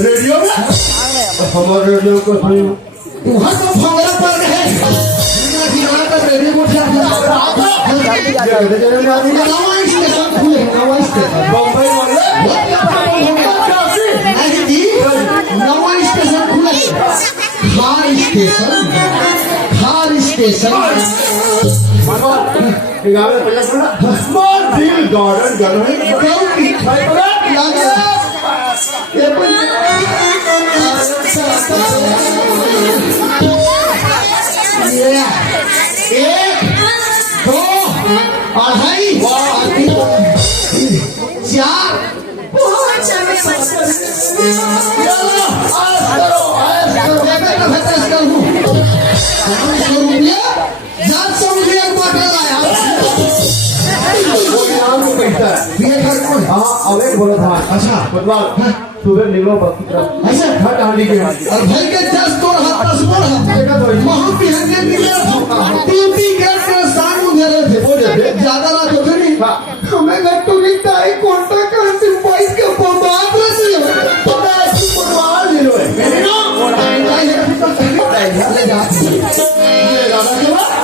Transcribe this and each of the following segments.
Radio में हमारे radio को वहाँ तो फंगड़ा पर है रेडियो को बम्बई नवा स्टेशन खुला हार स्टेशन एक दो अढ़ाई चार बोला था अच्छा बदलाव सुबह निकलो ऐसा घट हांडी के और भाई के 10 तोड़ हाथ 10 बोल वहां पे हंगे निकले टीपी के सामने मेरे थे बोले ज्यादा रात हो गई हमें गट्टू लिखता है कोंटा का सिंपाइस के बर्बाद रहे पता है तू बर्बाद ले लो मैंने ना ले जा ये राधा के बाद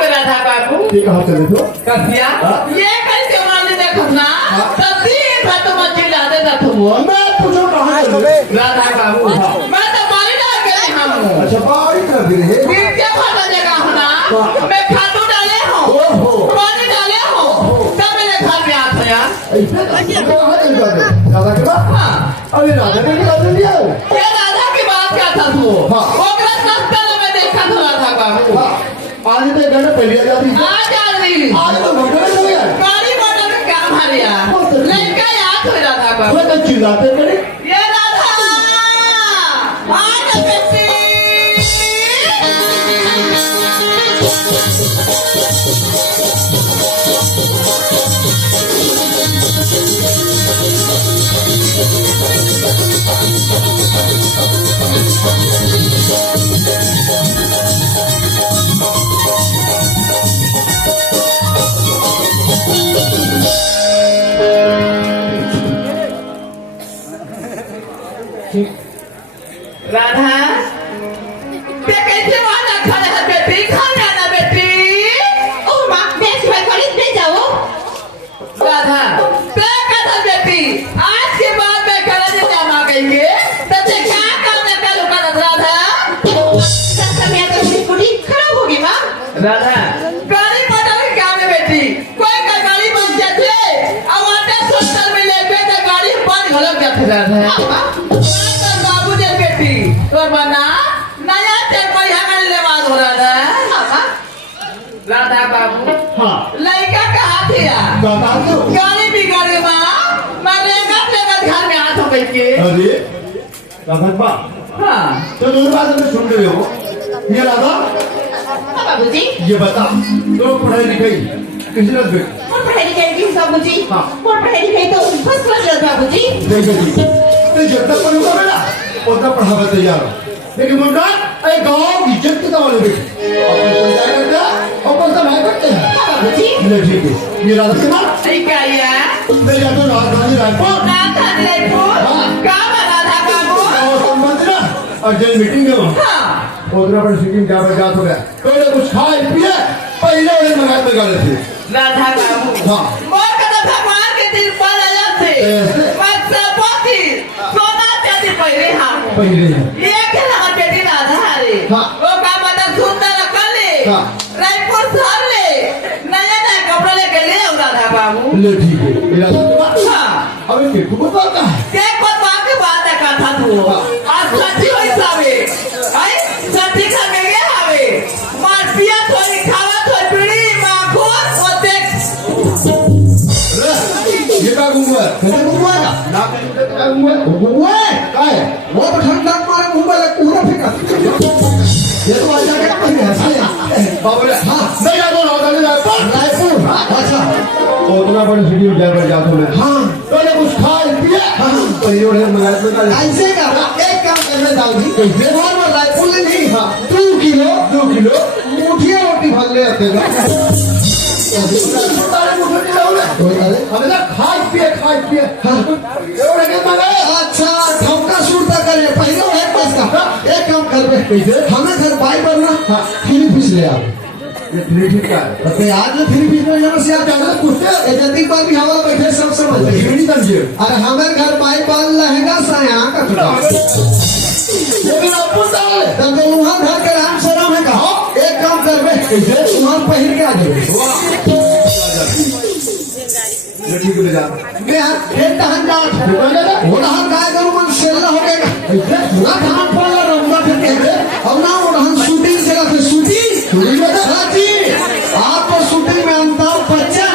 राधा बाबू कहाँ चले तो कसिया ये कैसे माने देखो ना तभी तो मच्छी लाते था तुम मैं पूछो कहाँ चले राधा बाबू मैं तो पानी डाल के हम अच्छा पानी कर दे रहे क्या फाटा जगह हो ना मैं खातू डाले हूँ पानी डाले हूँ तब मेरे घर में आते यार कहाँ चले जाते राधा के बाद अरे राधा के बाद लिया ये राधा की बात क्या था तू हाँ में देखा था राधा बाबू आज तो गए पहले जाती आज आज तो मटर हो गया गाड़ी मोटर में क्या मारे यार लड़का याद हो राधा बाबू वो तो चिल्लाते करे ये राधा आज बेटी राधा ते कैसे वाला खड़ा है बेटी खाना ना बेटी ओ मां बेच में खरीद ले जाओ राधा ते कहता बेटी आज के बाद मैं कॉलेज जाना कहेंगे तो ते क्या करने का लोग राधा राधा गाड़ी पता नहीं क्या में बेटी कोई का गाड़ी बन जाते अब आटे सोशल में ले पे तो गाड़ी बंद घलक जाते राधा तो बाबू जे बेटी और बना नया ते पैसा का लेवाद हो रहा है राधा बाबू हाँ लड़का कहाँ थे बता दो गाड़ी बिगड़ गई माँ मैं लेकर घर में हाथ हो गई के अरे राधा बा हाँ तो दोनों बात में सुन रहे हो ये राधा बाबूजी ये बता तो पढ़ाई लिखाई किसी ने देख कौन पढ़ाई लिखाई की बाबूजी हाँ। कौन पढ़ाई लिखाई तो फर्स्ट क्लास बाबूजी देखिए तो जब तक पढ़ूंगा बेटा उतना पढ़ावा तैयार हो लेकिन मुंडा अरे गाँव की इज्जत कितना वाले बेटे अपन कोई क्या करते हैं अपन सब है करते हैं बाबूजी ले ठीक है ये राधा के बाद अरे क्या यार मैं जाता हूँ राजधानी रायपुर राधा रायपुर कहाँ बना था बाबू और संबंध ना अर्जेंट मीटिंग है वहाँ हाँ उधर पर सिक्किम क्या बजात हो गया पहले कुछ खाए पिए पहले उन्हें मंगाए में गाले थे राधा बाबू हाँ वो कहता भगवान के दिन पर अलग थे ऐसे? पति सोना चांदी पहले हम पहले है ये क्या हमारी बेटी राधा रे हाँ। वो का मतलब सुंदर कर ले हाँ। रायपुर शहर ले नया नया कपड़ा लेके ले आओ राधा बाबू ले ठीक है ये राधा के बाद हाँ अबे किटू को पता है देखो तो आपकी बात है कथा तू हाँ। आज सच्ची होई सावे आई सच्ची का में गया हवे मार पिया थोड़ी खावा थोड़ी पीड़ी माखून और देख ये क्या घूमा है कैसे घूमा है ना क्या घूमा है क्या है वो तो ठंडा मारे घूमा ले पूरा फेंका ये तो आजा के कहीं है बाबू रे हाँ मैं जा रहा हूँ रायपुर अच्छा उतना बड़ी सिटी में जाकर जाता हूँ हाँ पहले कुछ खाए पिए हाँ पहले उन्हें मंगाए में गाले ऐसे का एक काम करने दाऊ जी कैसे बार रायपुर ले नहीं हाँ 2 किलो मुठिया रोटी भर ले आते अच्छा ठमका सूरता करे पहले एक पास का एक काम कर रहे हमें घर बाई बनना थ्री पीस ले आओ ये थ्री पीस क्या है तो आज जो थ्री पीस में यहाँ से आप जाना पूछते एजेंटी पर भी हवा बैठे सब समझ अरे हमें घर बाई बन लहंगा सा यहाँ का खुदा लेकिन आप पूछता है तो वहाँ घर के राम से राम है कहा एक काम कर रहे वहाँ पहन के आ जाए ठीक है जा मैं खेत दहन जा वो दहन गाय गरु मन सेल हो गएगा ना धान पड़ रहा रहूंगा फिर कहते अब ना वो दहन शूटिंग से फिर शूटिंग में हाँ जी आप तो शूटिंग में अमिताभ बच्चन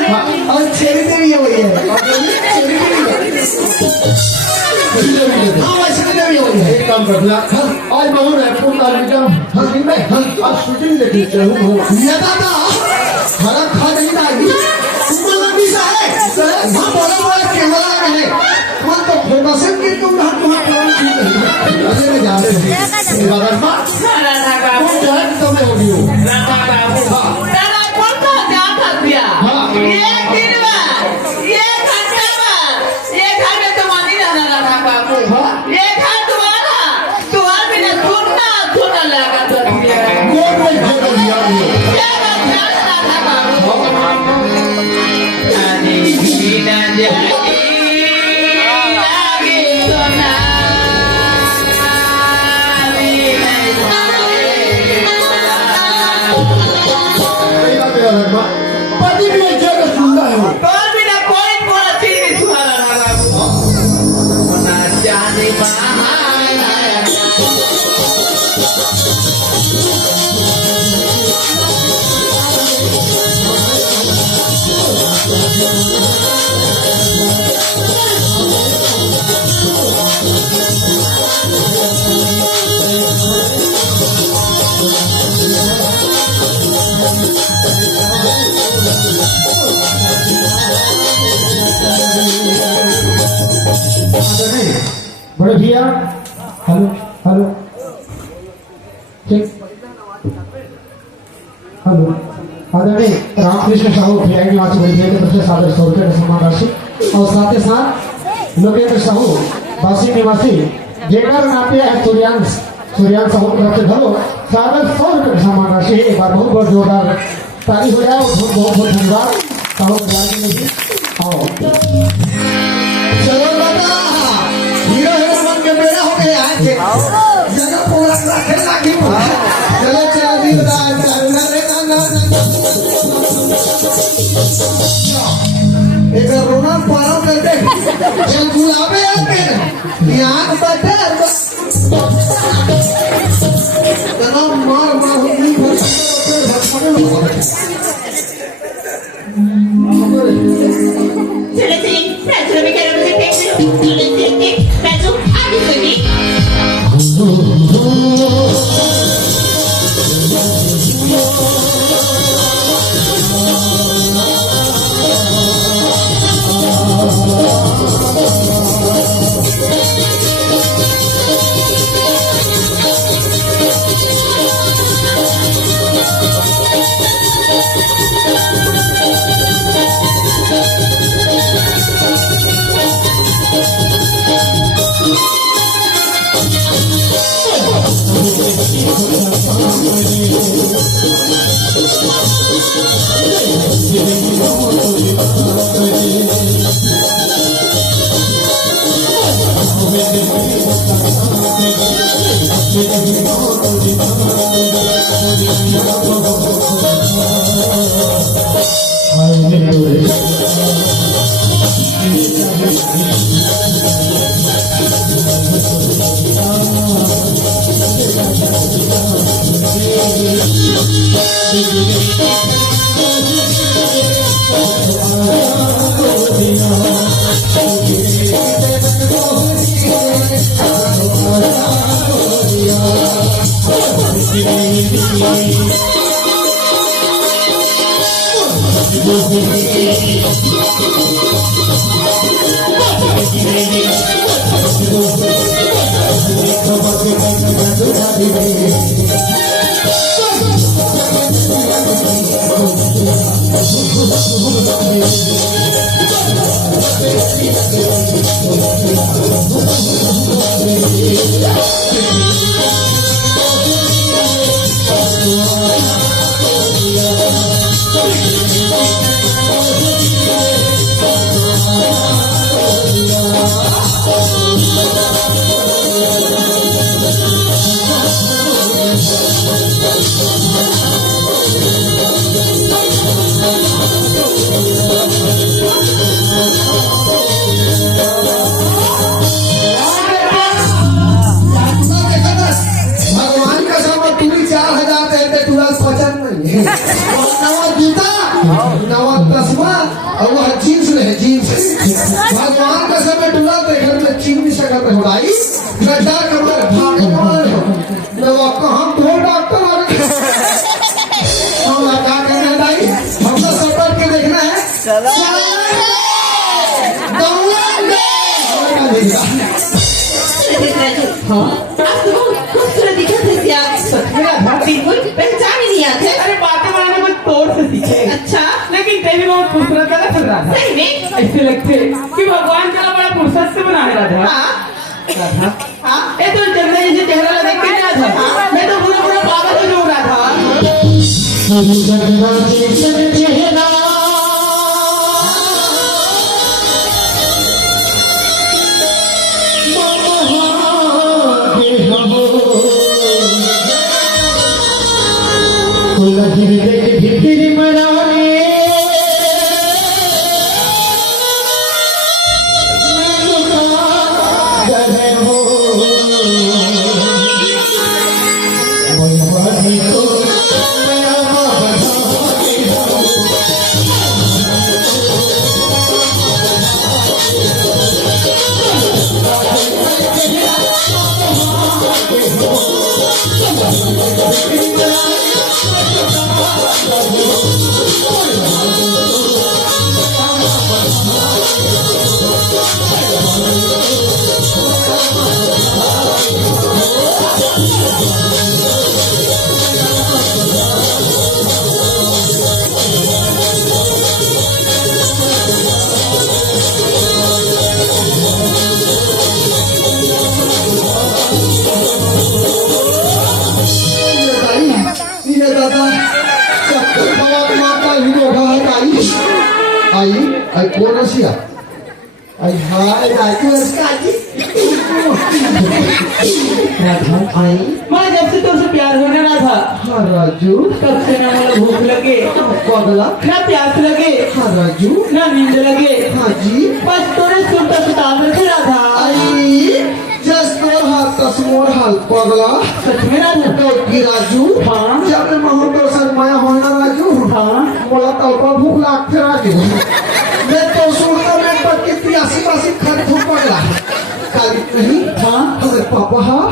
और चेरी देवी है वही है हाँ वैसे भी देवी वही है एक काम करना आज बहुत रायपुर तारीख आज शूटिंग देखी चाहूँ ये दादा हरा खा नहीं आएगी हाँ बोला बोला कैमरा है तुम तो फोकसिंग की तुम ना तुम्हारा अरे मैं जा रही हूँ राधा बाबू तुम जाए तो मैं होगी हूँ राधा बाबू राधा कौन सा जाता दिया ये दिन में ये घंटा में ये घर में तुम्हारी रहना राधा बाबू ये घर तुम्हारा बिना सुनना लगा तो कोई कोई खबर दिया नहीं क्या बात है राधा बाबू आने बिना जाए लागे सोना पति भी एक जगह सुनता है वो और बिना कोई पूरा चीज नहीं सुना रहा बाबू ना जाने बड़े भैया हेलो हेलो ठीक हेलो आदरणीय रामकृष्ण साहू भिलाई निवासी बड़े के तरफ से सादर 100 रुपये का सम्मान राशि और साथ ही साथ लोकेंद्र साहू बासी निवासी जेकर नाते है सूर्यांश साहू की तरफ से धरो सादर 100 रुपये का सम्मान राशि एक बार बहुत बहुत जोरदार तारीफ हो जाए और बहुत बहुत धन्यवाद साहू आओ चलो दादा हीरो बन के बेड़ा हो गया जगह पूरा रखे लागी चलो चलो दी जब गुलाबे आके यहाँ बैठे तना मार मार होगी चले चले राजू में क्या मुझे टेक चले चले राजू आगे चली भगवान का सब तुम्हें 4000 देते तुला पचन नहीं है नवा जूता नवा चश्मा और वह जींस रहे जींस भगवान का सब तुला देखने में चीन सकत हो भाई गड्ढा कमर भागवान नवा कहां तो डॉक्टर हम लगा करना भाई हम तो सफर के देखना है हाँ आप तो खूबसूरत दिखते थे यार बिल्कुल पहचान ही नहीं आते अरे बातें बनाने में तोड़ से सीखे अच्छा लेकिन तेरी बहुत खूबसूरत गला चल रहा था सही में ऐसे लगते कि भगवान का बड़ा फुर्सत से बनाया राधा हाँ राधा हाँ ये तो चंद्र जी चेहरा देख के नहीं था मैं तो पूरा पूरा पागल हो जाऊँ Radha Ay, ¿cómo hacía? Ay, ay, ay, ¿qué es calle? Ay, मला जब से तुमसे प्यार होने रहा था हाँ राजू तब से ना मला भूख लगे पगला ना प्यास लगे हाँ राजू ना नींद लगे हाँ जी बस तोरे सुनता सुता में फिरा था आई जस्ट तोर हाथ का मोर हाल पगला सच में राधा तो की राजू हाँ। जब मैं महू तो सर माया होना राजू हाँ बोला तो को भूख लागते राजू मैं तो सुनता मैं पर कितनी आसी पासी खाने खूब पगला काली नहीं हाँ अरे पापा हाँ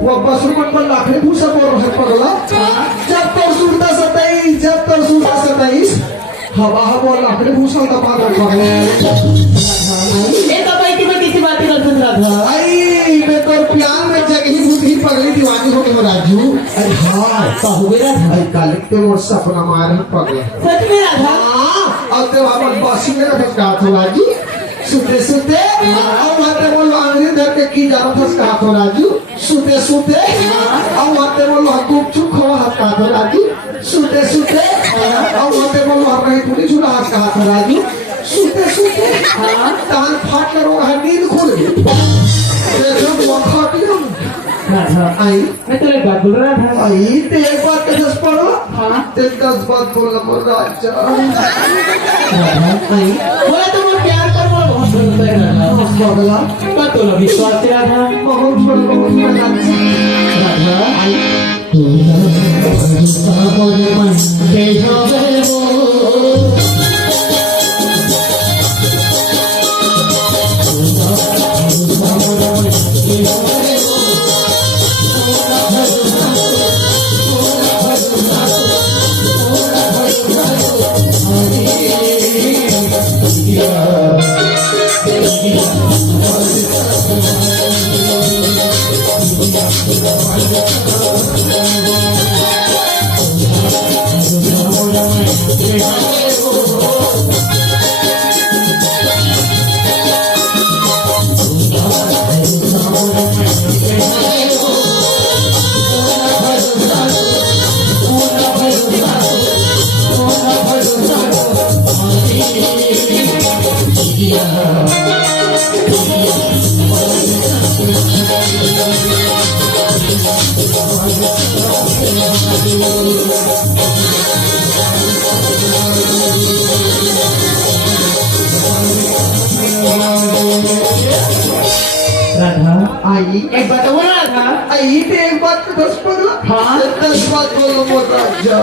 वो बस रुपन पर लाखड़े भूसा बोल रहा है पगला जब तो सुनता 27 हवा हवा लाखड़े भूसा दबा रहा है ये तो भाई की मैं किसी बात कर सुन रहा था आई मैं तो प्यार में जगह बुद्धि पगली दीवानी हो गई राजू अरे हाँ तो हुए राधा आई काली के मोर सपना मार पगला सच में राधा हाँ अब तो हम बासी में रख कहा था राजू सुते सुते अब वहाँ बोलो अंग्रेज धर के की जाना था कहा था राजू सुते सुते अब वहाँ बोलो गुप चुप खवा हाथ कहा था राजू सुते सुते अब वहाँ बोलो हम नहीं पूरी छुड़ा हाथ कहा था राजू सुते सुते तान फाट कर वो नींद खुल गई देखो मखा क्यों राधा आई मैं तेरे बात बोल रहा था आई ते एक बात के 10 पढ़ो हाँ ते 10 बात बोलना मोर राजा आई बोला तो मैं प्यार कर बोला बहुत बोलता है राधा पगला का तो लो विश्वास है राधा बहुत मजा राधा तू सावन मन के जावे वो राधा आई एक बात बोल रहा था आई ते एक बात के 10 पढ़ो हाँ। 10 बात बोलो मोर राजा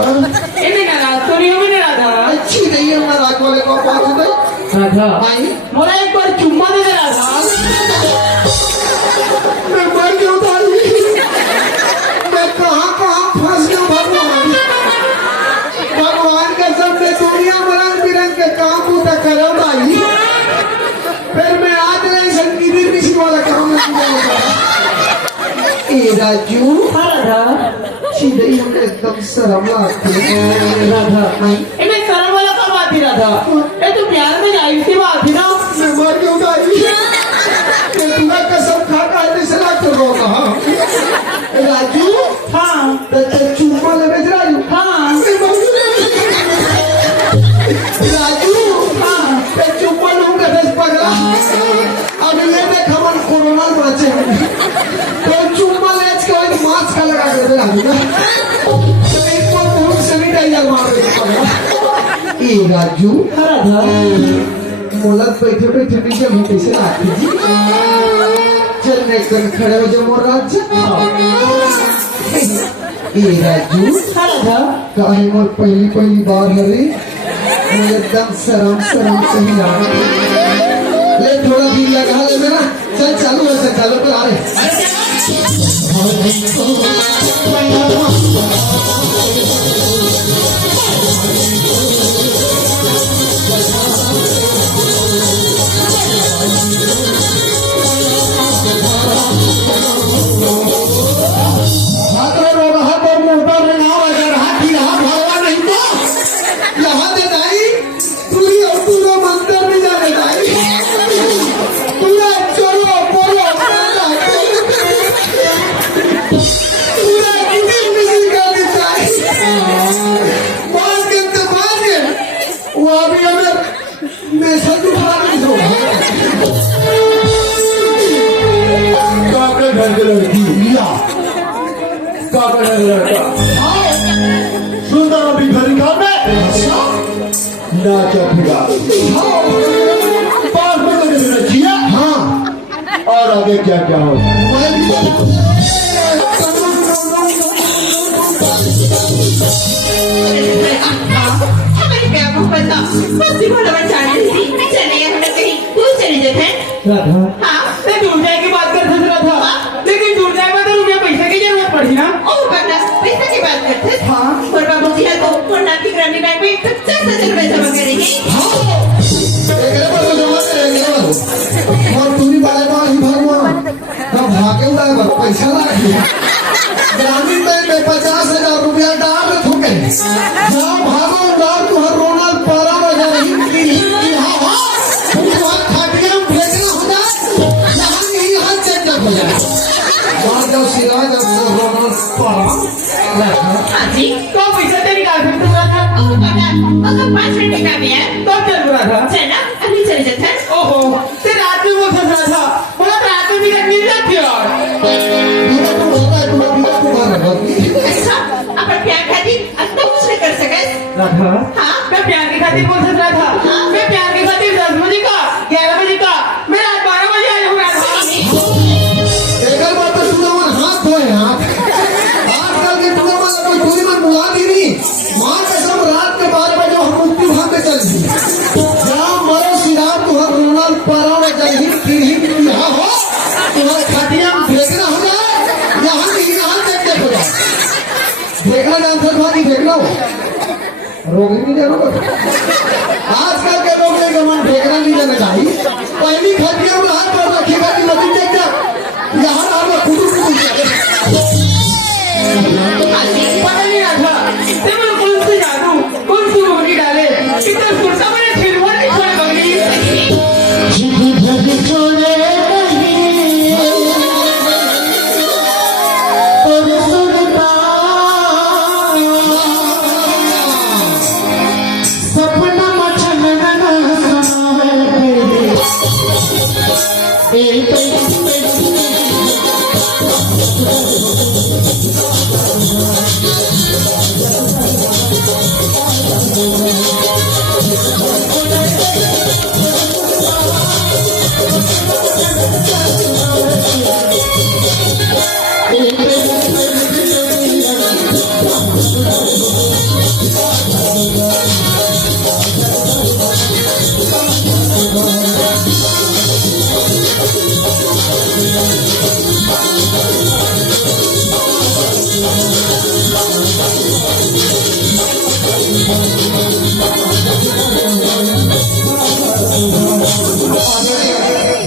ये नहीं नाराज तो नहीं हो मैंने राधा अच्छी नहीं है मैं रात वाले को बात दे राधा आई मोरा एक बार चुम्मा दे दे राधा मैं मर क्यों भाई मैं कहाँ फंस गया भगवान का सब मैं दुनिया में रंग बिरंग के काम पूरा करो भाई फिर मैं आज नहीं संगीत किसी वाला काम नहीं करूँगा ए राजू हाँ राधा सीधे ही हमें एकदम शर्म लगती है राधा आई ये मैं सरल वाला कब आती राधा ये तो प्यार में जाहिर सी बात थी ना मैं मर क्यों भाई मैं पूरा कसम खा कर से ना करो राजू हाँ तो चुम्मा ले बेच राजू हाँ राजू हाँ ते चुम्मा लूंगा 10 पगला अब ये देख हम कोरोना में बचे तो चुम्मा लेच के वही मास्क का लगा के दे राजू तो एक बार बहुत सैनिटाइजर मार दे पगला ए राजू हाँ राधा मोलत बैठे बैठे नीचे भी कैसे आती जी चल मैं कर खड़े हो जा मोर राजा ए राजू हाँ राधा काहे मोर पहली बार हरे मैं एकदम शर्म से ही आ ले थोड़ा दिन लगा ले मेरा चल चालू है चालू कर आ रहे छात्र रहा पर मोटा में ना बजा रहा कि यहाँ भावा नहीं तो यहाँ दे दाई पूरी और पूरा मंदिर में जाने दाई पूरा चलो बोलो पूरा किसी कर दी बढ़ लड़का सुंदर अभी घर का में नाचा फिरा पास में तो नहीं किया हाँ और आगे क्या क्या हो हमारी क्या मोहब्बत ना बस ही बोला बन जाने दी चले हम लोग कहीं दूर चले जाते हैं राधा हाँ मैं दूर जाए की बात कर रहा था लेकिन दूर जाए में तो रुपया पैसे की जरूरत पड़ी ना और बना पैसा की बात करते हैं हाँ और बाबू जी है तो कोना की ग्रामीण बैंक में 50,000 रुपए जमा करेंगे एकरे पर तो जमा करेंगे और तू भी बड़े बाल ही भगवान तब भागे उड़ा कर पैसा लागी ग्रामीण बैंक में 50,000 रुपया डाल रहे थोके जहाँ भागो डाल तू हर रोनल पारा बजा रही की हाँ तुम वहाँ खाटिया में फेंकना हो जाए यहाँ नहीं यहाँ चेक हो जाए वहाँ जब सिरा जब रोनल पारा हाँ जी तो पैसा तेरी निकाल सकते था और बना अगर 5 मिनट का भी है तब चल रहा था चला अभी चले जाते हैं ओहो ते रात में बोल रहा था बोला रात में भी करनी जाती यार दूसरा तो होता है तू बार अच्छा अपन प्यार खाती अब तो कुछ नहीं कर सके राधा हाँ मैं प्यार की खातिर बोल रहा था मैं प्यार की खातिर 10 बजे का 11 बजे का मैं रात 12 बजे आया हूँ राधा एक बात तो सुना मन हाथ धोए हाथ आजकल के टूर में कोई टूरी में बुला दी नहीं मां कसम रात के 12 बजे हम मुक्ति भाग में चल दी जहाँ मरो सीधा तुहर रोनल पारा में चल ही फिर ही यहाँ हो तुम्हारे खाटिया में फेंकना हो जाए यहाँ नहीं यहाँ देख हो जाए देखना डांसर भागी फेंकना हो रोगी नहीं जाना आजकल के लोग ने गमन फेंकना नहीं जाना चाहिए पहली खाटिया में हाथ पर रखेगा कि मत देख जा यहाँ ना हम कुटुंब पता नहीं राधा ते मैं कौन सी जादू कौन सी रोगी डाले इतना सुनता मैंने फिल्मों नहीं छोड़ बगली जिद धर छोड़े नहीं और सुनता सपना मचन न सुनावे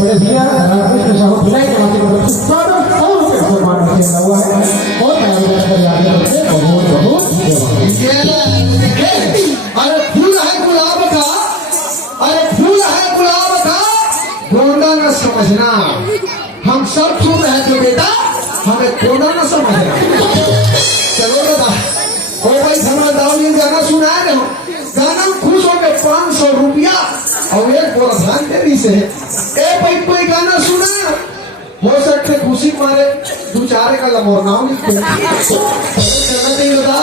बड़े भैया रामकृष्ण साहू भिलाई के माध्यम से सादर 100 रुपये सम्मान से मिला हुआ है और मैं कर आगे बढ़ते बहुत बहुत अरे फूल है गुलाब का अरे फूल है गुलाब का गोंडा न समझना हम सब फूल है जो बेटा हमें गोंडा न समझना चलो बेटा ओ भाई समझदार ये गाना सुनाए ना गाना में खुश हो गए 500 रुपया और एक प्रधान देवी से ए भाई कोई गाना सुना हो सकते खुशी मारे 2-4 का लमोर नाम लिख दो कहना नहीं बता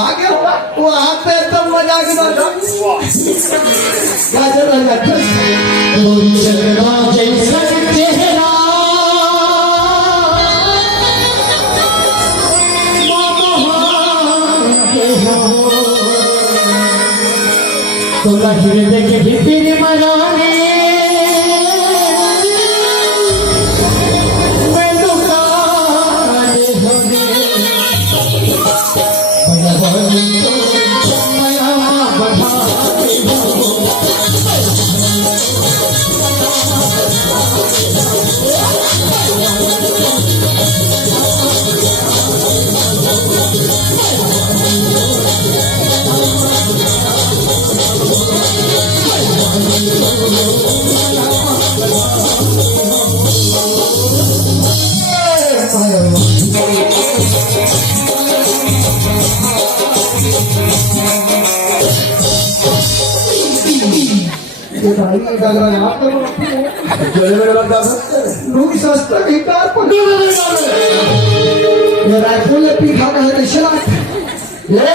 आगे वो आते तब मजा की बात क्या चल रहा है जैसा चेहरा तो लहर देखे फिर मराने मैं दुकान हो गए ये भाई ये डाल रहा है आप चले मेरे लगता है रूम सस्ता की कार पर ये राइफल ले पीठा का है चला ये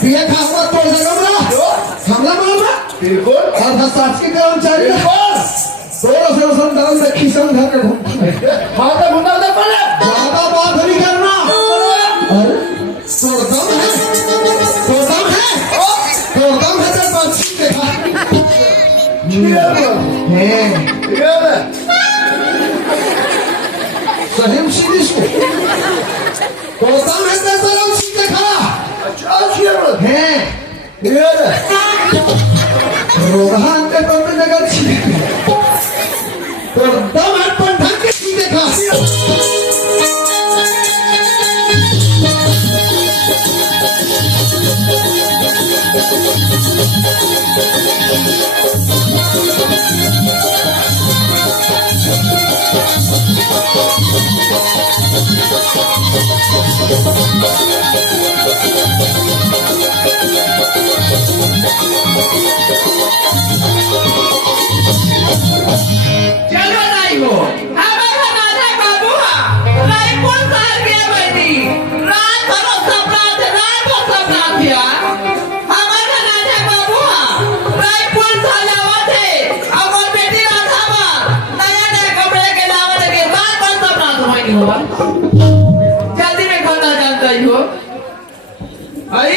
पिया खावा तो जगह हमला मारना बिल्कुल और हसास के कर्मचारी सोलह से दाम रखी समझा के माता मुंडा दे पड़े ज्यादा बात नहीं करना अरे तो दम है तेरे पास देखा है सही सीधी को तो दम है तेरे पास देखा है रोगान के बंद नगर तो दम है पर ढंग के देखा चलो नहीं हो हमारा राजा बाबू रायपुर साल के बैठी रात भरो सपना किया हमारा राजा बाबू रायपुर साल आवते अब और बेटी राधा नया कपड़े के लावत के रात भर सपना समझ हुआ जल्दी में खाता जानता ही हो आई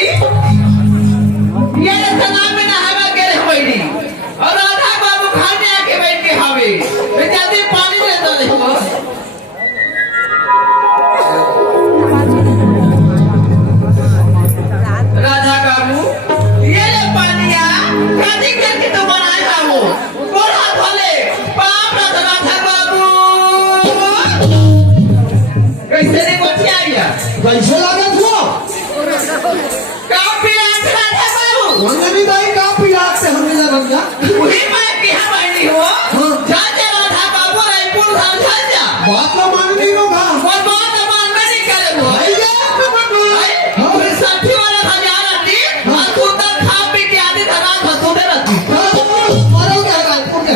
ये तनाव में ना हवा के बैठी और राधा बाबू खाने आके बैठ के हावे जल्दी पानी देता देखो राधा बाबू ये ले पानिया कदी करके तो बनाए बाबू गोर हाथ वाले पाप राधा बाबू कैसे नहीं बची आई कैसे लगा तू काफी राधा बाबू मंगनी दाई का पिलात से हमने ना बंदा वही मैं क्या बैठी हो जा राधा बाबू रायपुर जा बात तो माननी होगा और बात मान में निकले वो साथी वाला था जा रही तू तक खा पी के आधी धरा फंसोते रहती मारो क्या रायपुर के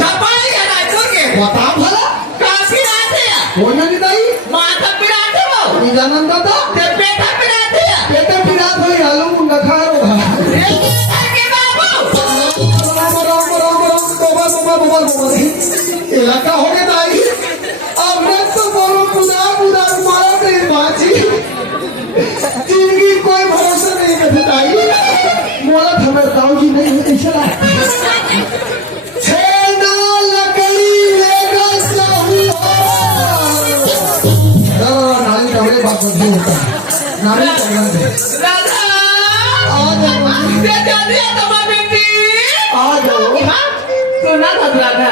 झपाई है रायपुर के बता भला काफी आते हैं मंगनी दाई माता पिराते हो निजानंद दादा ते पेटा पिराते हैं पेटे पिरात होई आलू मुंडा खा रो के बाबू इलाका हो गया दाई अब मैं तो बोलो खुदा खुदा मारा तेरी बाजी जिंदगी कोई भरोसा नहीं करती दाई मोला खबर दाऊ जी नहीं है चला छेना लकड़ी लेगा साहू नाली कमरे बात नहीं होता नाली कमरे दे राधा आ जाओ दे जल्दी आ तुम्हारी बेटी आ जाओ सुना था राधा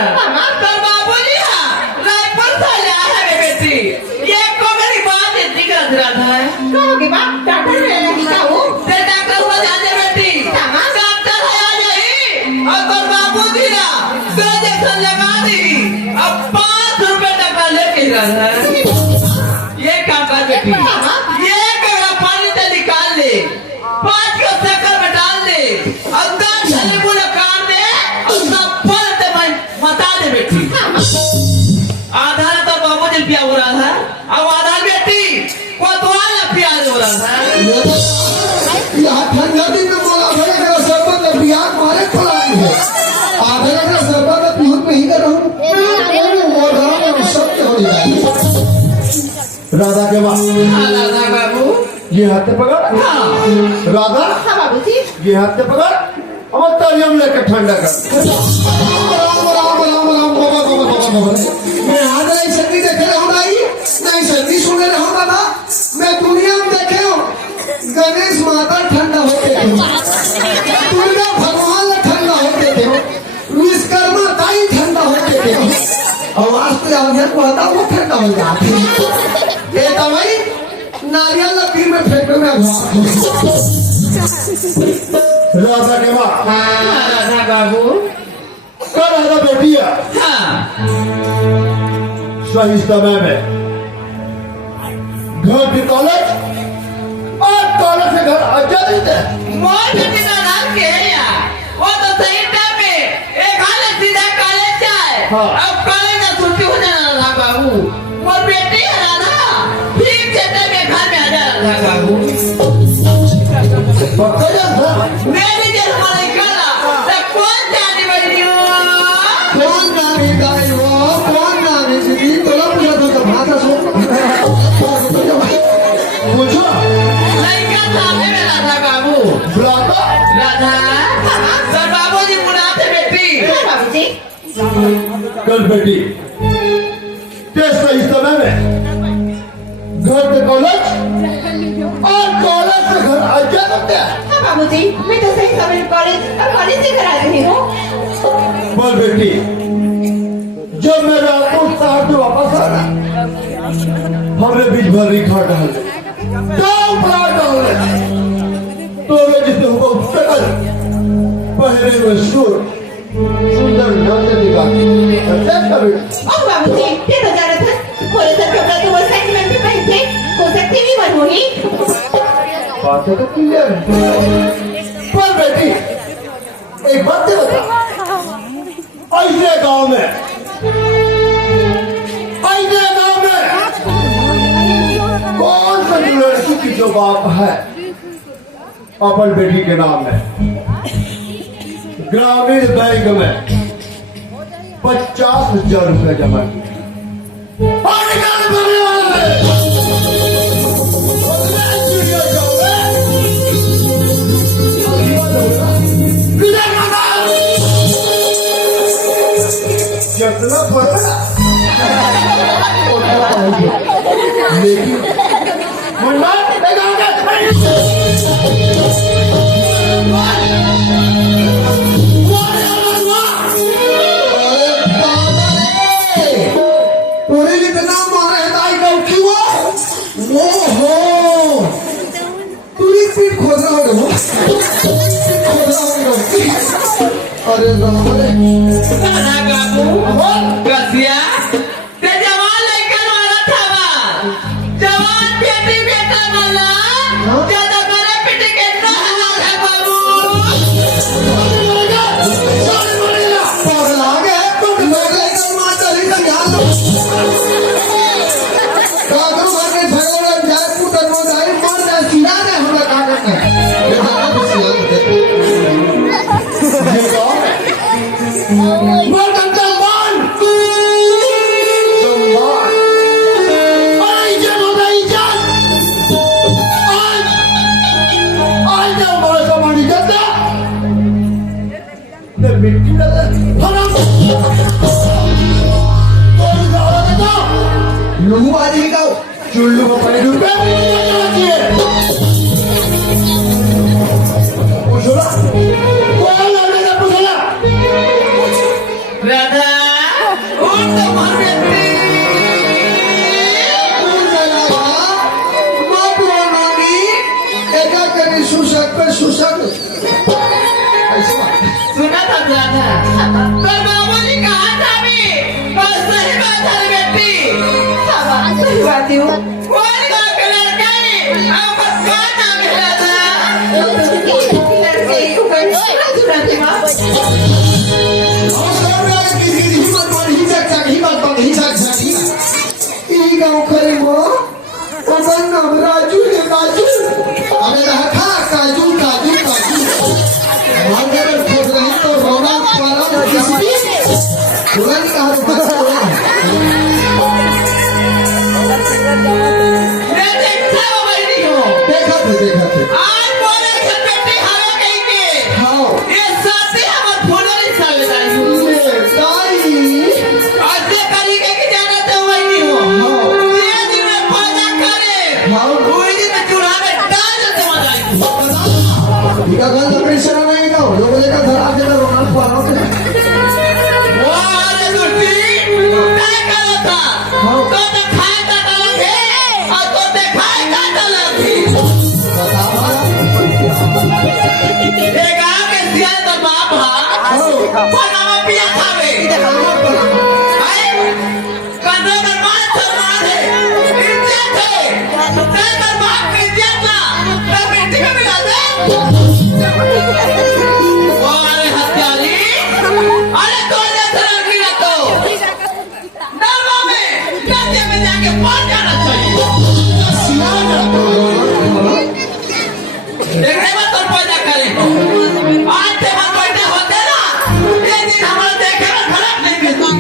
तो बाबू जी रायपुर से आया है बेटी ये को मेरी बात इतनी कर राधा है कहोगे बाप डॉक्टर ने लगी का वो ते डॉक्टर हुआ जाने बेटी डॉक्टर है आ जाई और तो बाबू जी ना इंजेक्शन लगा दी अब 5 रुपए टका लेके राधा ये काम कर बेटी ये कगड़ा पानी से निकाल ले 5 को चक्कर में डाल दे और 10 छले पूरा काट दे और सब पल ते मैं बता दे बेटी आधार तो बाबू जी पिया हो रहा था अब आधार बेटी कोतवाल पिया हो रहा था यहाँ ठंडा दिन में मोला भरे का सरबत बियाह मारे पलाई है आधे का सरबत पीहूं पे ही कर रहूं और घर में सत्य हो जाए राधा के बाद राधा बाबू ये हाथ पे पकड़ राधा हाँ बाबू जी ये हाथ पे पकड़ अब तालियां लेकर ठंडा कर राम राम राम राम बाबा बाबा बाबा बाबा मैं आज नहीं संगीत देखे रहूं नहीं संगीत सुने रहूं ना मैं दुनिया में देखे हूं गणेश माता ठंडा होते थे दुर्गा भगवान ठंडा होते थे विश्वकर्मा ताई ठंडा होते थे और आज तो आगे को आता वो ठंडा हो जाते ये तो भाई नारियल लकड़ी में फेंकने में राधा के बाद राधा बाबू कर राधा बेटी है हाँ सही समय में घर के कॉलेज और कॉलेज से घर आ जाते मोर बेटी का नाम क्या है यार वो तो सही टाइम में एक हाल सीधा कॉलेज हाँ। अब कल ना छुट्टी हो जाना था बाबू और बेटी है राधा ठीक से में घर में आ जाना था बाबू पक्का था मेरी जब हमारे कला तब कौन जाने वाली कौन नामी गाई वो कौन नामी जी तोला पूछा तो भाषा पूछो लड़का सामने में राधा बाबू बुलाता राधा सर बाबू जी बुलाते बेटी बाबू जी कल बेटी टेस्ट का इस समय में घर से कॉलेज और कॉलेज से घर आ जा सकते हैं बाबू जी मैं तो सही समय कॉलेज और कॉलेज से घर आ रही हूँ बोल बेटी जब मैं रात को शहर से वापस आना हमने बीच भर रिखा डाल तो मैं जिसे होगा उससे कर पहले में सुंदर ढंग से दिखा और बाबू जी ये तो जाना था थोड़े से कपड़ा तो वो सेंटीमेंट में पहन थे हो सकती भी मनमोही बातें तो क्लियर है पर बेटी एक बात तो बता ऐसे गांव में कौन सा लड़की की जो बाप है अपन बेटी के नाम में ग्रामीण बैंक में 50,000 रुपया जमा किया और निकाल भरने वाला है कितना पड़ा लेकिन मुन्ना पूरे इतना मारे दाई का उठी वो हो पूरी पीठ खोद रहा हो अरे राधा बाबू रसिया ते जवान लड़का वाला था जवान बेटी बेटा वाला ज्यादा बड़े पिट के ना है बाबू पागल आ गए तुम लोग लेकर मां चली का ध्यान लो कागज मारने झगड़ा जाए पुत्र को जाए मर जाए सीधा ने हमरा कागज में ये बात तो सियान है ये गांव मर कंटा मान सम्मान आई जब होई जान आज जब हमारा सामान जाता ने मिट्टी लगा हराम कौन गावा देता लुगु आदि का चुल्लू को पड़े रुपए पूछोला कौन लड़ने पूछोला राधा उन तो मर बेटी एका करी सुशक पे सुशक सुना था राधा पर बाबू जी कहा था भी बस सही बात है बेटी सही बात है कौन गाँव का लड़का है आप कौन नाम है राधा लड़के ऊपर सुना थी माँ गाँव करे वो अपन नाम राजू है राजू अबे रखा काजू काजू काजू मांगर खोज रही तो रोना वाला किसी तुरंत कहा के पास जाना चाहिए। देखने में तो पैदा करें आज से हम पैदा होते ना ये दिन हमारे देखे में खराब नहीं मिलती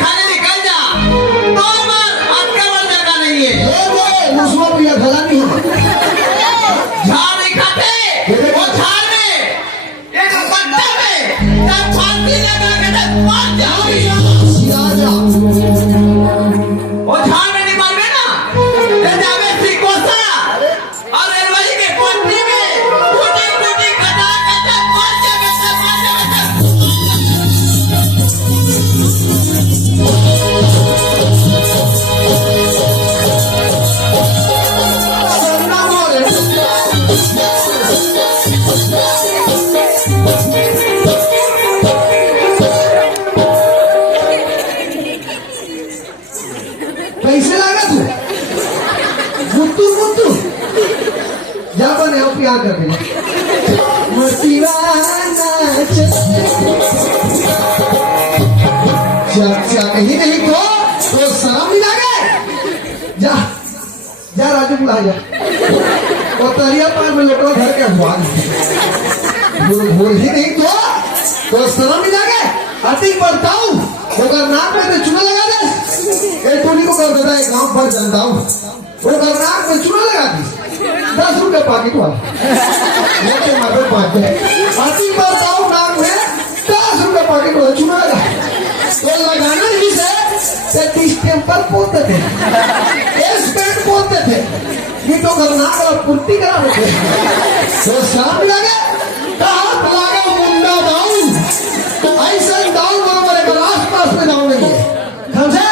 खाने निकल जा तो आपका मन जगह नहीं है उसमें भी खला नहीं है झाड़ नहीं खाते वो झाड़ में एक पत्ते में जब फांसी लगा के तब मर जाओगे वो झाड़ में नहीं मर गए ना ये जावे सिकोसा और रेलवे के पटरी में टूटी टूटी कटा कटा मर जावे सब मर जावे कैसे लगा तू मुत्तू मुत्तू जा बने हो प्यार करके कहीं नहीं तो शर्म नहीं लगे जा जा राजू बुला जा और तरिया पार में लोग घर के हुआ बोल ही नहीं तो शर्म नहीं लगे अति बताऊं अगर नाक में तो चूना लगा दे ये टोली को कर देता है गांव भर जनता हूं अगर नाक में चूना लगा दी 10 रुपए पाकिट वाला लेके मारो पाते अति बताऊं नाक में 10 रुपए पाकिट वाला चूना लगा तो लगाना ही से टेम्पर पोते थे स्पेंट पोते थे ये तो करना का पूर्ति करा थे तो शाम लगे कहा लगा मुंडा डाउन ऐसा डाउन बराबर है आसपास में डाउन नहीं है समझे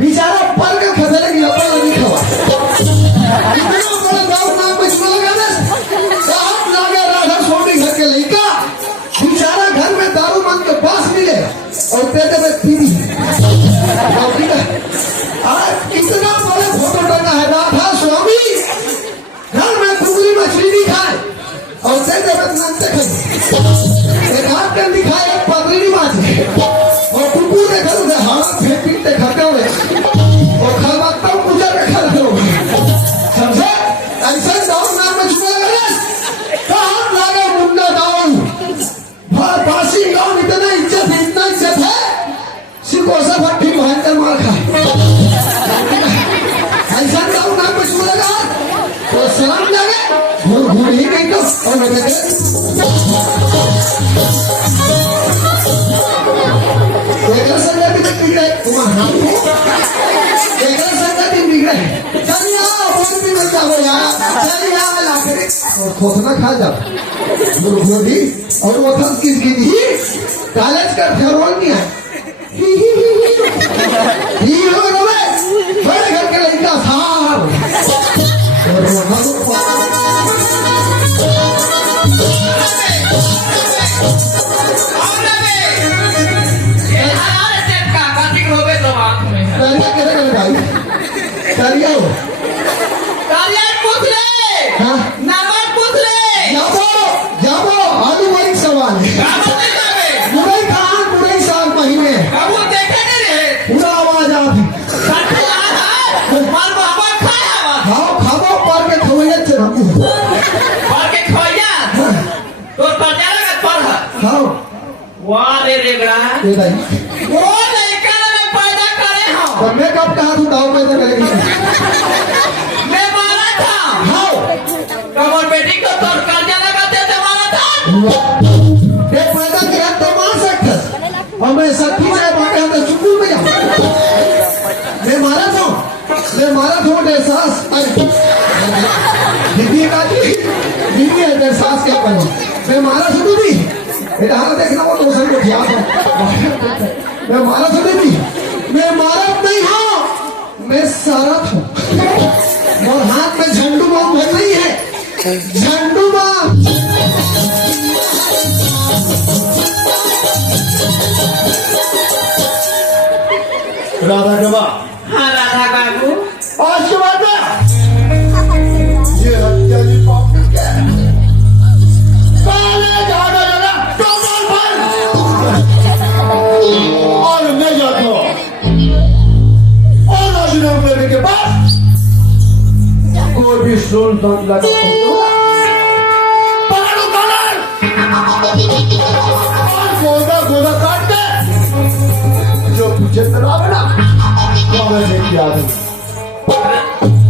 बेचारा पर के खसले की अपन नहीं खवा इतना बड़ा डाउन नाम में चुना लगा दे साहब लगा राधा सोनी घर के लड़का बेचारा घर में दारू मन के पास मिले और पेटे में पीनी कितना बड़े फोटो टंगा है राधा स्वामी घर में कुंगली मछली नहीं खाए और पेटे में नंते खाए एक हाथ में दिखाए एक पगड़ी माथे और कुकुर देखा उसे हाथ फेंक पीटे खाते हुए और खलबत्ता पूजा में खाते हुए समझे ऐसा डाउन नाम में छुपा लगा कहाँ लगा मुंडा डाउन बासी गाँव इतना इज्जत है सिकोसा भट्टी भयंकर मार खाए ऐसा डाउन नाम में छुपा लगा तो सलाम लगे घूर ही नहीं तो और लगे संगति बिगड़े तुम्हारा संगति बिगड़े चलिए बोल भी मत जाओ यार चलिए लाकड़े और खोखना खा जाओ गुरगुड़ी और वो थम किसकी दी कॉलेज का फेरवाल नहीं है ही हो रहे बड़े घर के लड़का साहब और वो करिया हो कालिया पूछ ले हाँ नंबर पूछ ले जाबो आलू वही सवाल है काबू नहीं जावे बुराई कहाँ बुराई साल महीने काबू देखे नहीं रहे पूरा आवाज आती सच्ची बात है मार बाबा खाया खाओ खाओ पार के खवैया से हम और के खोया तो पता लगा पर खाओ वाह रे रेगड़ा ये भाई वो लड़का ने पैदा करे हम तो मैं कब कहा तू दाव पैदा करेगी मैं मारा था खाओ कमर बेटी को तो कर्जा लगाते थे मारा था ये पैदा किया तो मार सकता और मैं सच्ची से बातें हम तो चुप्पू में जाऊँ मैं मारा था एहसास दीदी का दीदी है एहसास क्या करो मैं मारा सुनू भी बेटा हाल देखना वो तो को ध्यान है मैं मारा सुनू भी मैं मारा नहीं हूँ मैं सारथ हूँ और हाथ में झंडू बाम भर नहीं है झंडू बाम राधा गवा हाँ राधा बाबू और शिवाजा ये हत्या जी पाप क्या है काले जाना जरा टोटल पर और सुल्तान लगा पकड़ो कलर गोदा गोदा काट दे जो तुझे तरावे ना कौन है क्या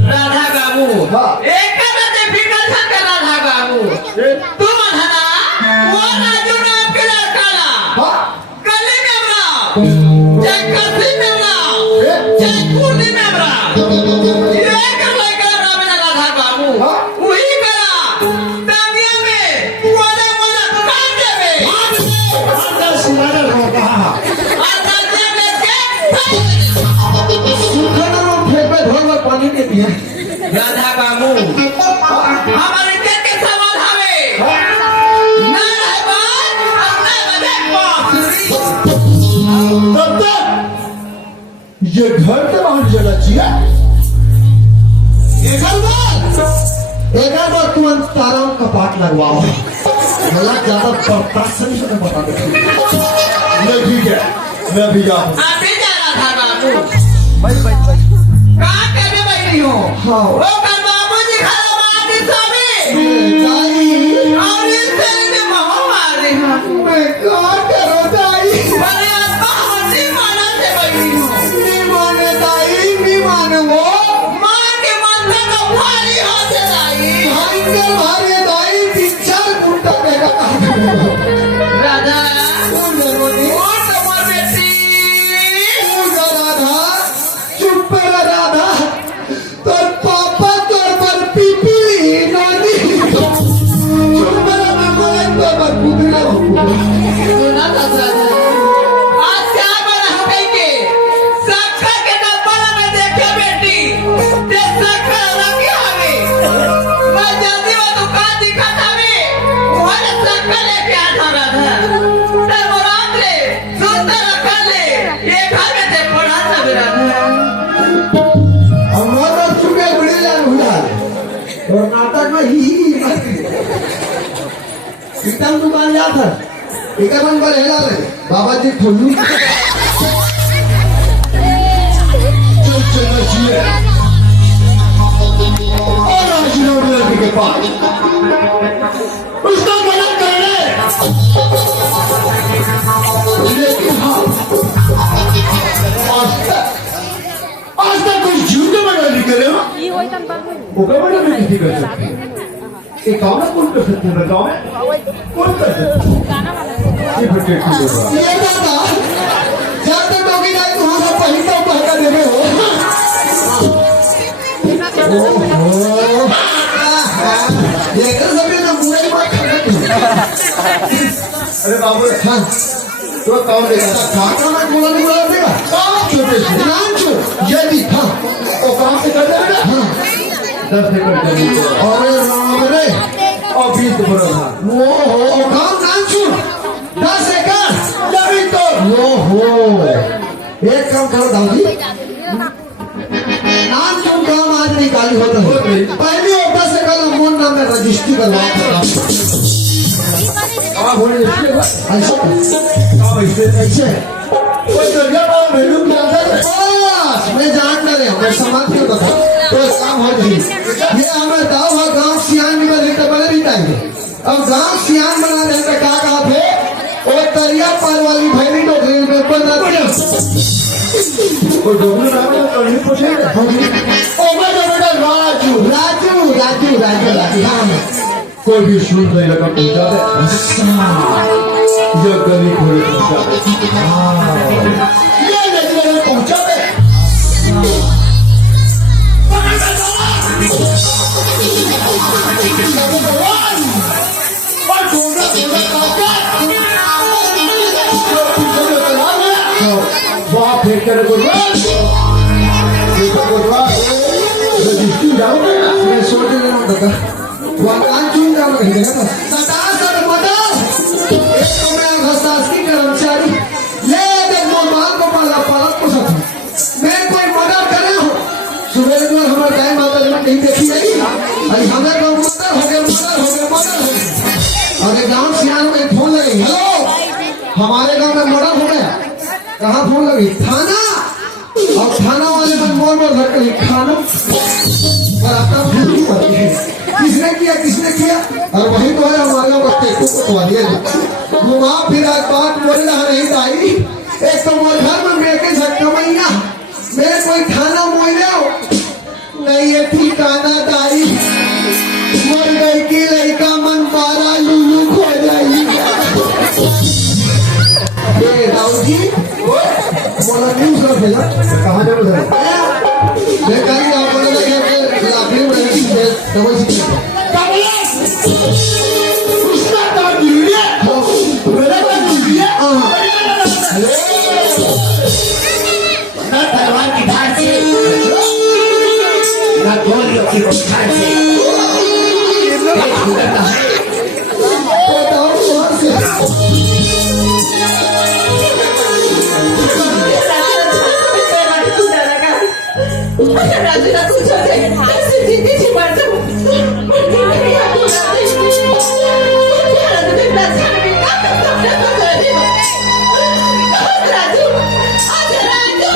राधा बाबू हाँ। एक बात फिकर था के राधा बाबू तुम हना वो राजू नाम के लड़का गली में हमरा जय कसी में हमरा जय कुर्दी में हमरा ये कर लगा राधा बाबू वही करा दानिया में वाला वाला दुकान देवे पानी के दिया राधा बाबू हमारे दिल के सवाल हवे ना रहबान और ना बदे बांसुरी तब तक ये घर के बाहर जगह चाहिए एक बार तुम ताराओं का पाठ लगवाओ गला ज्यादा बर्दाश्त नहीं होता बता दो मैं ठीक है मैं भी जाऊँ अभी जा राधा बाबू भाई कहाँ कभी बैठी हो हाँ वो कर बाबू जी खड़ा मारी स्वामी दाई और इस तेरे में मोह मारी हाँ मैं क्या करूँ दाई बड़े आत्मा होती माना से बैठी हो निमान दाई निमान वो माँ के मन में तो भारी होते लाई भयंकर भारी दाई 3-4 घंटा बेगा राधा कौन है वो तुम्हार बेटी राधा चुप रह राधा तोर पापा तोर पर पीपी नानी चुप रह मैं बोले तो पर कुदरा हो सुना राधा आज क्या बना हो गई के सक्का के डब्बा में देखे बेटी ते सक्का रखी हवे मैं जल्दी वो दुकान दिखाता में वहां सक्का लेके आता राधा ते मुराद ले सुंदर रखा ले ये घर में ते पढ़ा सब राधा हमारा चुके बड़े जान हुआ और नाटक में ही एकदम दुकान जाता एक मन पर हेला रे बाबा जी खोलू चल चल जिए और आज लड़के के पास उसको गलत कर ले लेकिन हाँ आज तक कोई झूठ बना नहीं करे हो वो क्या बना नहीं कर सकते ये कौन है कौन कर सकते हैं बताओ कौन कर सकते ये बच्चे की ये दादा जब तक डॉगी जाए तो हम सब पहले तो पहका देवे हो ओहो ये कर सभी ना पूरा ही बात कर अरे बाबू हाँ तो कौन देगा खाना में बोला नहीं बोला देगा छोटे से नाम छो यदि हाँ वो काम से कर देगा हाँ 10 एकड़ जमीन अरे राम रे और 20 बरस वो हो काम नाम छो 10 एकड़ जमीन तो वो हो एक काम करो दादी नाम क्यों काम आज निकाली होता है पहले 10 एकड़ मोन नाम में रजिस्ट्री करवाओ ऐसा ऐसे कोई दरिया में मेनू क्या मैं जान रहे हूँ मैं समाज के बता तो काम हो गई ये हमें दाव है गांव सियान में रहते बने नहीं चाहिए अब गांव सियान बना देते क्या कहा थे और दरिया पार वाली भैरी तो रेल में बना कोई डोगरी नाम है तो नहीं पूछे ओ मैं तो बेटा राजू राजू राजू राजू राजू हाँ कोई भी शुरू नहीं लगा पहुंचा दे ये गली खोले पहुंचा दे ये नजर पहुंचा दे फेंक कर रजिस्ट्री जाओगे मैं सोच रहा हूँ दादा वहाँ चुन जाओ कहीं ना सदा सर मदद एक तो मैं शासकीय कर्मचारी ले देखो माल को पाला पालक को सब मैं कोई मदद करे हूँ सुबह में हमारे गाय माता जी कहीं देखी नहीं अरे हमें को मदद हो गया अरे गाँव सियान में फोन लगी हेलो हमारे गाँव में मर्डर हो गया कहाँ फोन लगी थाना और थाना वाले में मोर धर खाना और आपका भूल ही पड़ी है। किसने किया और वही तो है हमारे बच्चे को तो दिया घुमा फिरा बात बोल रहा नहीं दाई। एक तो मोर घर में मेरे झटका मैया मेरे कोई खाना मोइले नहीं है ठिकाना दाई। मर गई की लड़का मन पारा लुलू खो जाई। राहुल जी बोला न्यूज कर भेजा कहाँ जाओ जरा मैं कहीं आप बोला था कि लाफी में डबल सीट उसका तो गिरिया मेरा तो गिरिया ना तलवार की धार से ना गोलियों की बौछार से पेट गुजरता है। राजू ना कुछ हो जाए ऐसे जिंदगी जी मर जाऊं मुझे नहीं आता राजू मुझे ना जाने का सपना तो करे राजू आज राजू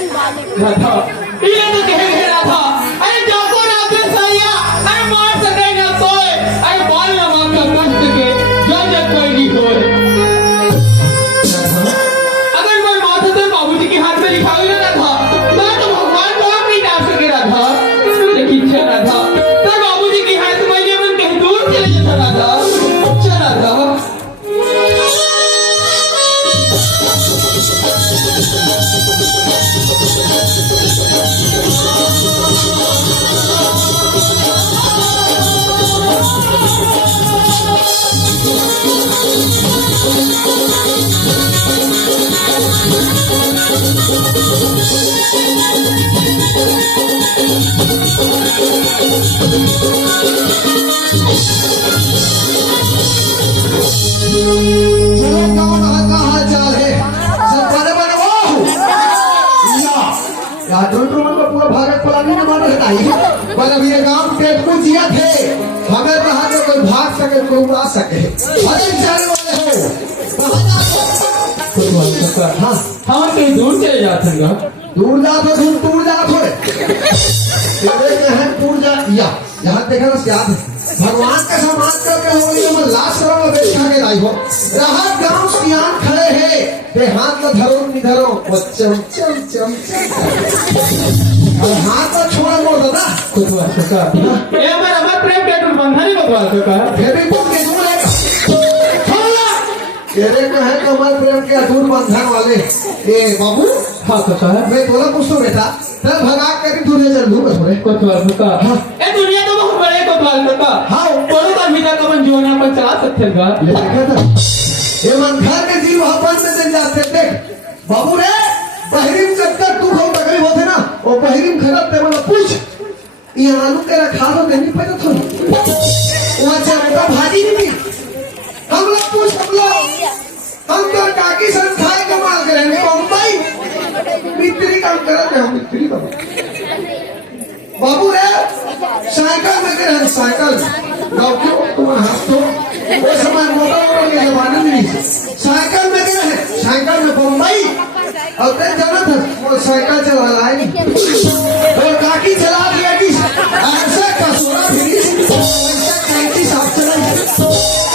राधा ये तो कहे राधा अरे जाको ना अपने सैया अरे मार सके ना सोए अरे बाल ना मार का कष्ट के जब कोई नहीं होए अगर मैं माथे तो बाबूजी के हाथ में लिखा हुआ राधा मैं तो भगवान को नहीं डाल सके राधा लेकिन चल राधा तो बाबूजी के हाथ में ये मन कहीं दूर चले जाता राधा चल राधा चलो कौन का हाल चाल है सब बड़े बड़े वो या डोंटो मन को पूरा भारत पलानी ने मार रहता है पर अब ये गांव पेट को जिया थे हमें कहा कि कोई भाग सके कोई उड़ा सके अरे जाने वाले हो कहां जाते हाँ हाँ कहीं दूर चले जाते हैं दूर जा तो दूर जा थोड़े तेरे के हैं दूर जा या यहाँ देखा ना क्या है भगवान का सम्मान करके हो गई मैं लाश करो में बैठा के लाई हो रहा गांव सियान खड़े हैं ते हाथ में धरो नहीं धरो वो चम चम चम और हाथ में छोड़ा मोड़ दादा तो अच्छा ये हमारा प्रेम के बंधन ही बतवा सका फिर भी तुम के दूर है छोड़ा तेरे को है कमल प्रेम के अटूट बंधन वाले ए बाबू हाँ तो है मैं बोला पूछ तो बेटा तब भगा कर दूर ले चल दूँ थोड़े कोतवाल सका ए दुनिया तो बहुत बड़े कोतवाल सका हाँ बड़ों का भीतर का मन जोना पर चला सकते हैं ये देखा था ये मन घर के जीव अपन में चल जाते देख बाबू रे बहरीम जब तक तू बहुत तकलीफ होते ना वो बहरीम खराब ते मतलब पूछ ये आलू के रखा दो देनी पड़े थोड़ी वो अच्छा बेटा भाजी नहीं हम लोग पूछ हम लोग हम तो काकी संस्थाएं कमाल कर रहे हैं मुंबई मिस्त्री काम कर रहे हैं मिस्त्री बाबू रे साइकिल में कर रहे साइकिल गाँव क्यों तुम्हारा हाथ तो वो समय मोटर के जमाने में नहीं साइकिल में कर रहे साइकिल में मुंबई और तेरे जाना था वो साइकिल चला रहा है वो काकी चला दिया कि ऐसा कसौरा फिरी ऐसा कैंची साफ चला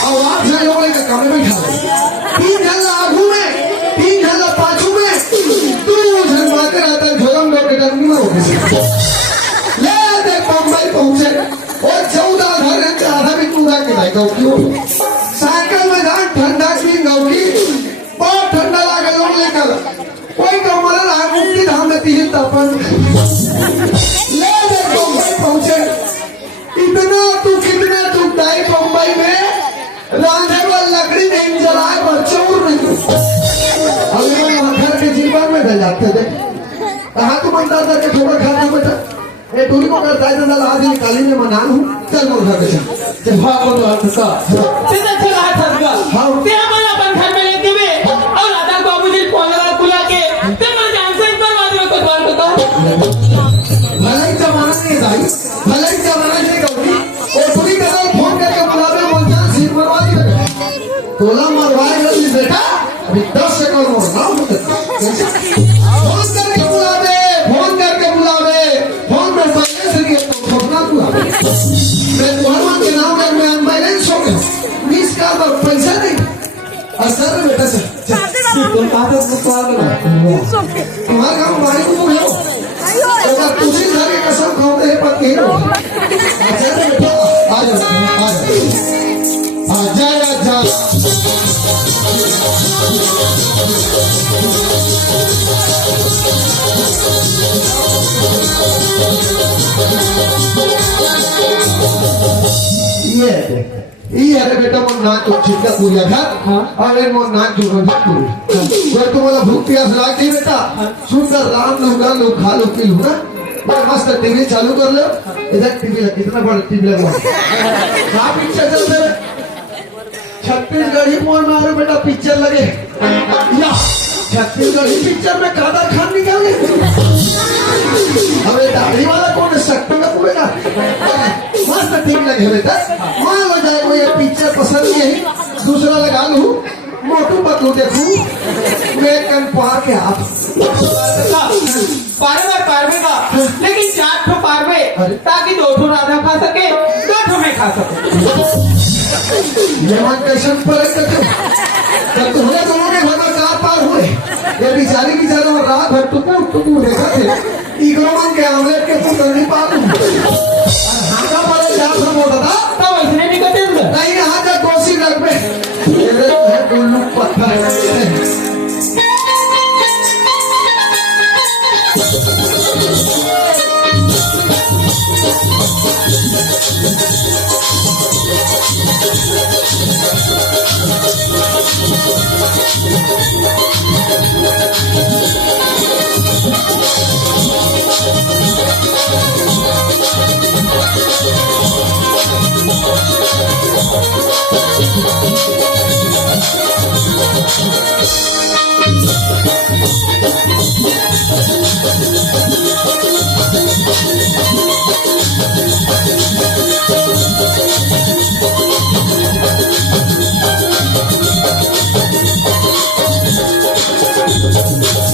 और आप जाए लोग का कमरे में खा तीन घंटा आगू में तीन घंटा पाछू में तू झलमाते रहता है झोलम लोग के डरनी में हो गए ले देख मुंबई पहुंचे और 14 घंटे के आधा भी पूरा के भाई गाँव क्यों साइकिल में जान ठंडा की गाँव की बहुत ठंडा लगा लोग लेकर कोई कमरा ना मुक्ति धाम में पीछे तपन ले देख मुंबई पहुंचे इतना तू दाई मुंबई में रांधे वाली लकड़ी नहीं जलाए बच्चों नहीं अभी घर के जीवन में रह जाते थे कहा तुम अंदाज करके ठोकर खाता बेटा ये दूरी को करता है ना आज ये काली में मना हूँ चल मोर घर पे चल भाग बोलो अच्छा सीधा चला था हाँ ते हमारा बंधन में लेते हुए और राधा बाबूजी फोन लगा बुला के ते मैं जान से इस पर बाद में कोतवाल सका भले ही जमाना नहीं दाई भले ही जमाना नहीं गौरी और पूरी तरह फोन करके बुलावे बोलता सिर मरवा दी तोला मरवाए गई बेटा अभी 10 सेकंड और ना फोन करके बुलावे फोन में पहले से नहीं तो फोन बुलावे मैं तुम्हारे के नाम में मैं बैलेंस हो गया 20 का तो पैसा नहीं असर बेटा से तुम कहां तक सवाल करो तुम्हारे गांव बाड़ी को है अगर तुझे घर के कसम खाते हैं पर नहीं हो अच्छा बेटा आ जा ये अरे बेटा मोर नाक तो छिटका पूरी घर और मोर नाक जो बंद पूरी तो तुम्हारा भूख प्यास लागी बेटा सुंदर राम लूंगा लो खा लो पी लो ना बस मस्त टीवी चालू कर लो इधर टीवी लगा कितना बड़ा टीवी लगा कहाँ पिक्चर चल रहा है छत्तीसगढ़ी मोर मारो बेटा पिक्चर लगे या छत्तीसगढ़ी पिक्चर में कादर खान निकल गए अबे दाढ़ी वाला कौन है सकते में पूरे ना मस्त ठीक लगे बेटा मान लो जाए वो ये पिक्चर पसंद नहीं है दूसरा लगा लूं मोटू पतलू देखूं मैं कन पार के आप पारवे का लेकिन 4 ठो पारवे ताकि 2 ठो राधा खा सके 2 ठो मैं खा सकूं। डेमोन्स्ट्रेशन पर जब तुम्हारे दोनों के घर में 4 पार हुए ये बेचारी की जगह रात भर टुकू देखा थे इगलो मन के आमलेट के तू करनी पालू हाथा पर जा सब होता था तब इसने भी कटे हुए नहीं यहाँ जा कोसी लग में ये है उल्लू पत्थर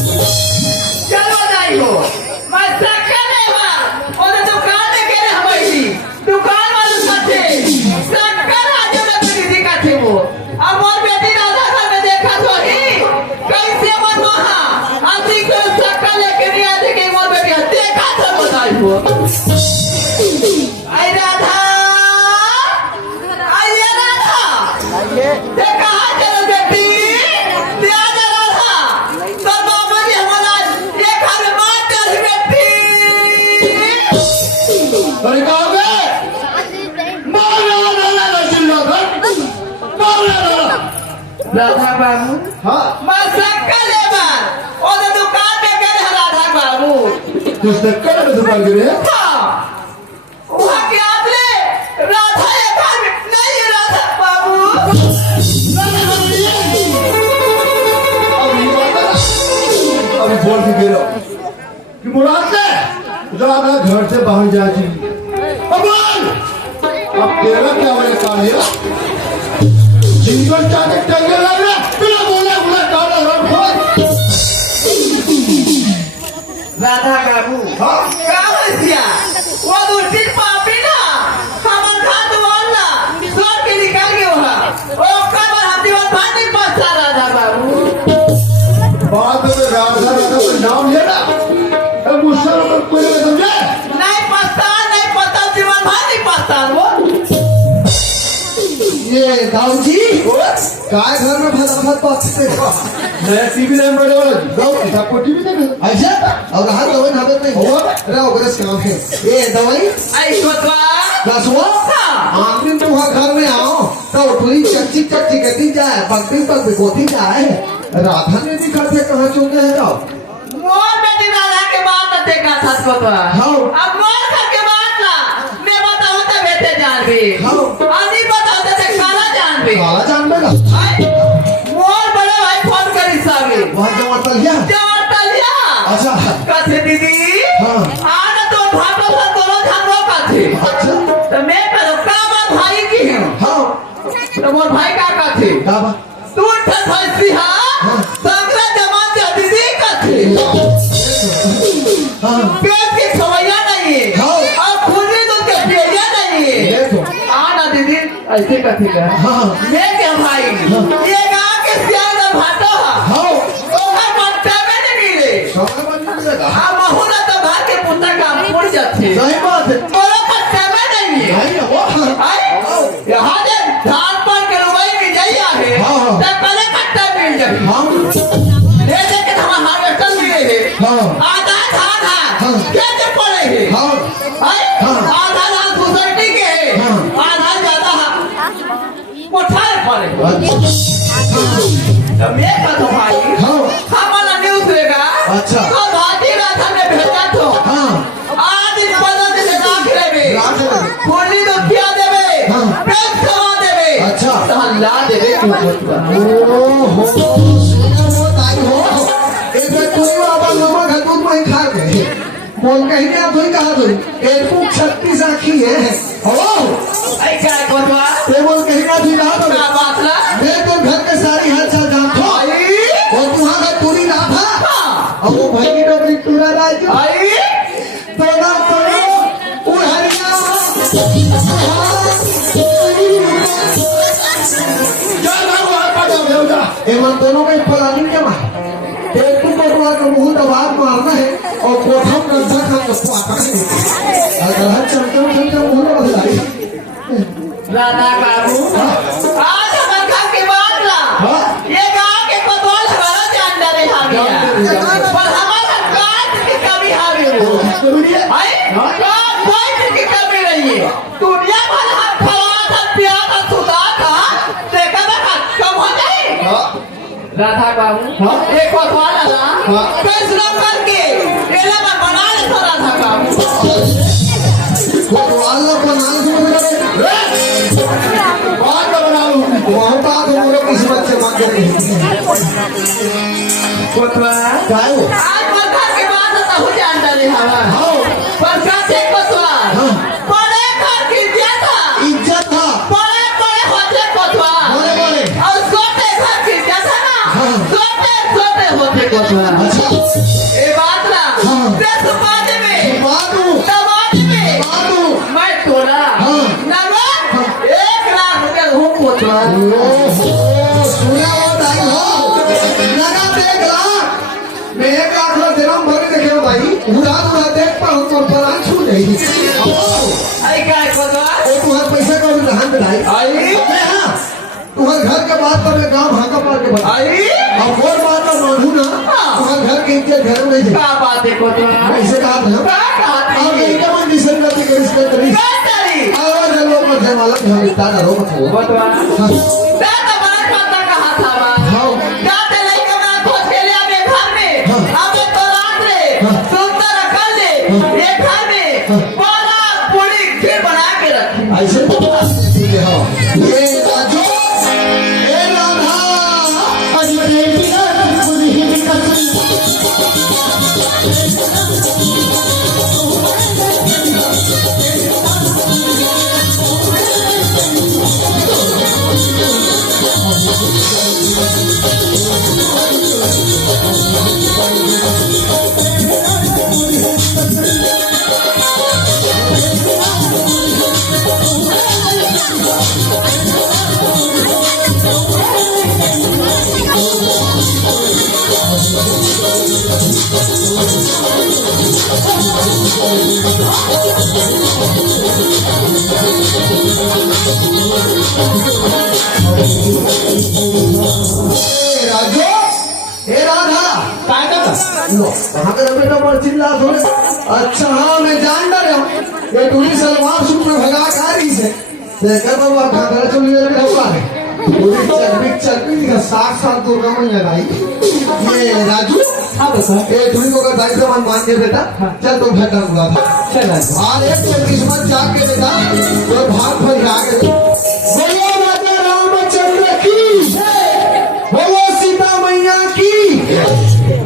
चलो जाई हो मैं सक्का लेवा और दुकान में के हमारी दुकान वाले साथे सक्का राजू ने दीदी का थे वो अब और बेटी राधा का मैं देखा तो ही कैसे मन वहां आदि को सक्का लेके नहीं आते के मोर बेटी देखा तो बताई हो आई राधा आई राधा देखा चलो बेटी अरे कहाँ गए? राधा बाबू हाँ मैं सक्का लेवा और दुकान में के राधा बाबू कुछ धक्का में दुकान गिरे हाँ वहाँ के आपने राधा ये घर में नहीं राधा बाबू अभी बोल के गिरो कि मुराद ने राधा घर से बाहर जाती भगवान अब तेरा क्या बने कालिया जिंगल चाटे टंगे लग रहा बिना बोले बोले काला रंग खोल राधा बाबू हाँ कावसिया वो दूसरी पापी ना हम खाद वाला सोच के निकाल गया वो ओ कबर हम दीवार पानी पसा राधा बाबू बाद में राधा राधा का नाम लेना अब मुझसे कोई नहीं समझे नहीं पता दीवार पानी पसा वो ये दाऊ जी काय घर में फटाफट पहुंचते नया टीवी नहीं बैठे वाला दाऊ आपको टीवी देखे अच्छा और कहा दवाई ना देते हो अरे ओकरे काम है ये दवाई आई सोचवा दसवा आखिर तुम घर में आओ तो थोड़ी चच्ची कहती जाए बकरी पर बिकोती जाए राधा ने भी करते कहाँ चुनते हैं जाओ मोर बेटी राधा के बात न देखा था सोचवा हाँ अब मोर घर के बात ला मैं बताऊं तो बेटे जान भी हाँ आदि बताओ तो काला जान भी काला जान बेगा मोर बड़े भाई फोन करी सागे वहाँ जमा तलिया अच्छा कथे दीदी हाँ आना तो भाटो सा दोनों जानवो कथे अच्छा तो मैं करो कामा भाई की हूँ हाँ तो मोर भाई का कथे काबा तू ठसी हाँ संगला जमान जा दीदी कथे हाँ पेट की खवैया नहीं है हाँ और खुली दूध के पिया नहीं है देखो आना दीदी ऐसे कथे का हाँ मैं क्या भाई ये गाँव के सियार का भाटो हाँ ओका मट्टा में नहीं मिले कहाँ बनने मिलेगा हाँ महुरा तो भार के पुत्र का पुर जाते सही बात है और मट्टा में नहीं मिले नहीं है वो यहाँ दे धान पर के रुपए मिल जाइए है हाँ। तो पहले कट्टा मिल जाए हाँ ले दे के हम हार्वेस्टर मिले है हाँ आधा धान है हाँ। कैसे पड़े है हाँ हाँ। आधा धान सोसाइटी के है हाँ। आधा ज्यादा कोठार पड़े तो मैं कहता हूँ भाई हाँ हमारा न्यूज़ लेगा अच्छा। तो भारतीय राधा ने भेजा तो हाँ आज इस पदन से राख लेवे राख लेवे। खोली तो क्या देवे हाँ। पेट खवा देवे अच्छा। तो ला देवे क्यों बोलता ओहो सुना वो ताई हो एक बार तू बाबा मामा का दूध में खा गए बोल कहीं नहीं आप ही कहा तुम एक फूक 36 आँखी है हो ऐ क्या कोतवा ते बोल कहीं ना भी कहा क्या तो बात ला मैं तो घर के सारी हाल चाल जानता हूँ और तुम्हारा पूरी राधा हाँ और राजू आई तोड़ा तोड़ो उड़हरिया एवं दोनों का प्लानिंग क्या है एक कोटवा का मुंह दबाव मारना है और कोठा कंधा खा के पकड़ना है अगर हर चमचम मुंह में बदलाई राधा बाबू आज हमारे घर की बात ला ये गांव के कोतवाल हमारा जानदार है हामिया पर हमारा काट की कमी हावी हो आई काट की कमी नहीं है दुनिया भर हाथ खड़ा था प्यार का सुधा था देखा ना कम हो जाए राधा बाबू एक कोतवाल आला कैसे करके एला में बना ले तो राधा बाबू कोटवाल लोग बना वहाँ का तो किस्मत से मांग रही कोतवा क्या है आज मरघा के बाद तो हो जानता नहीं हवा हाँ पर कैसे कोतवा बड़े घर की इज्जत था बड़े होते कोतवा बोले और छोटे घर की इज्जत है ना हाँ। छोटे होते कोतवा अच्छा ये बात ना हाँ। दस बात में बादू मैं तोड़ा हाँ। नगद 1 लाख रुपया हूँ कोतवा सुना वो भाई हो लगा 1 लाख मैं 1 लाख ला दिनम भर देखे भाई उड़ा देख पर हम परान छू नहीं आई क्या कोतवा तुम्हारे पैसा का भी धान दिलाई आई तुम्हारे घर के बात पर मैं गाँव भागा पार के बता आई अब और बात का मानू ना तुम्हारे घर के इनके घर में नहीं क्या बात है कोतवा ऐसे कहा था अब एक मन जिसे करते कर इसका तरीका क्या करी आवाज लोग मत है मालूम है इतना डरो मत हो कोतवा हाँ। दादा बड़ा पाता कहा था हाँ। दादा नहीं कमा खोज के लिए अपने घर में हाँ। अब तो रात रे हाँ। सुंदर रखल ले ये घर में बड़ा पूरी खीर बना के रखी ऐसे तो ठीक है हाँ ये राजू ये राधा अजय पिया तुमने ही कसम राजू हे राधा काय करता लो कहाँ का बेटा बड़ चिल्ला थोड़े अच्छा हाँ मैं जान रहा हूँ ये दूरी सलवार सूट में भगा खा रही से देखकर बाबा खाकर चली जा रही है पूरी चर्बी का साथ दुर्गा मैया भाई ये राजू हाँ बसा ये दूरी को दाई सामान मान के बेटा चल तो घटा हुआ था चला और एक तो किस्मत जाग के बेटा तो भाग फल आ गए बोलो राजा रामचंद्र की बोलो सीता मैया की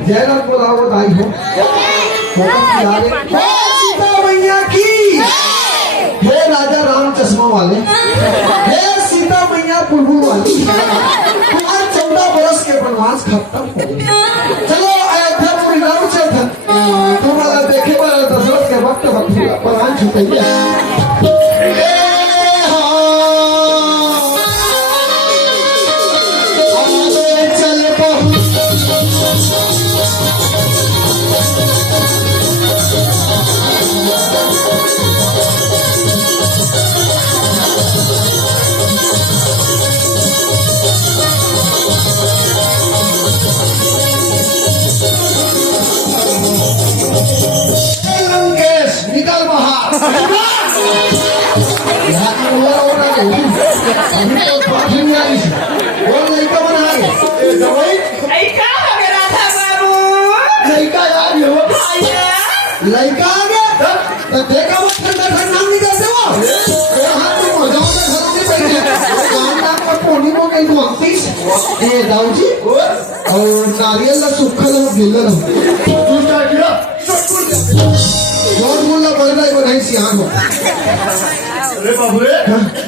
जयराम को रावत आई हो सीता मैया की हे राजा राम चश्मा वाले हे सीता मैया पुलबुल वाली तुम्हारे 14 बरस के वनवास खत्म हो गए चलो अयोध्या पूरी राम चल तुम्हारा देखे वाला दशरथ के वक्त प्रधान छुपे निकल बाहर लड़का बना ऐसा हो गया राधा बाबू लड़का यार ये लड़का आ गया तो देखा वो ठंडा ठंडा निकलते वो हाथ में मजाओं में घरों में बैठे गांव का पर पोनी को कहीं दुआतीस ये दाऊ जी और नारियल ला सुखल हो गिल्ला तू क्या किया जोर बोलना पड़ रहा है वो नहीं सियान हो अरे बाबू रे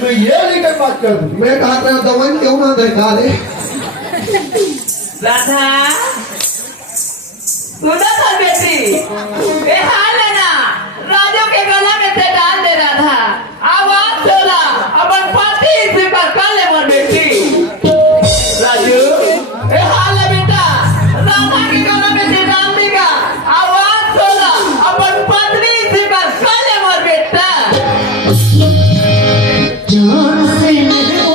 मैं ये लेकर बात कर दूं मैं कहा था दवाई क्यों ना देखा रे राधा सुना था बेटी, ये हाल है ना, राजू के गला में से डाल दे रहा था, आवाज चला, अपन पति इसी पर कर ले मोर बेटी। राजू, ये हाल है बेटा, राधा के गला में से डाल देगा, आवाज चला, अपन पत्नी इसी पर कर ले मोर बेटा। जान से मिलो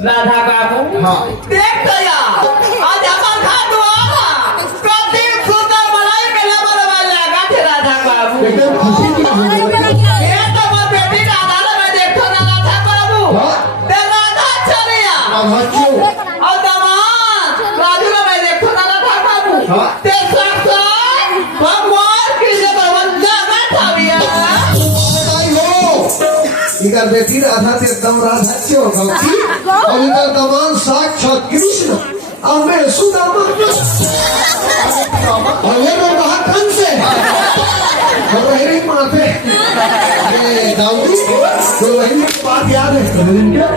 राधा बाबू, हाँ देख गया, आज अपन घर दुआरा, कति सुंदर मलाई के लबर वाला गाथे राधा बाबू। एकदम खुशी की बात है। ये तो मोर बेटी राधा ने मैं देखो ना राधा बाबू, हाँ। ते राधा चलिया, आधा क्यों और दामाद राजू ने मैं देखो ना राधा बाबू, हाँ। ते साक्षात भगवान की जगह वंदा गाथा बिया। आई हो इधर बेटी राधा से एकदम राधा क्यों गौती और इधर दमान साक्षात कृष्ण और मैं सुदामा और ये लोग बाहर कौन से और वही माथे ये दाऊदी तो वही बात याद है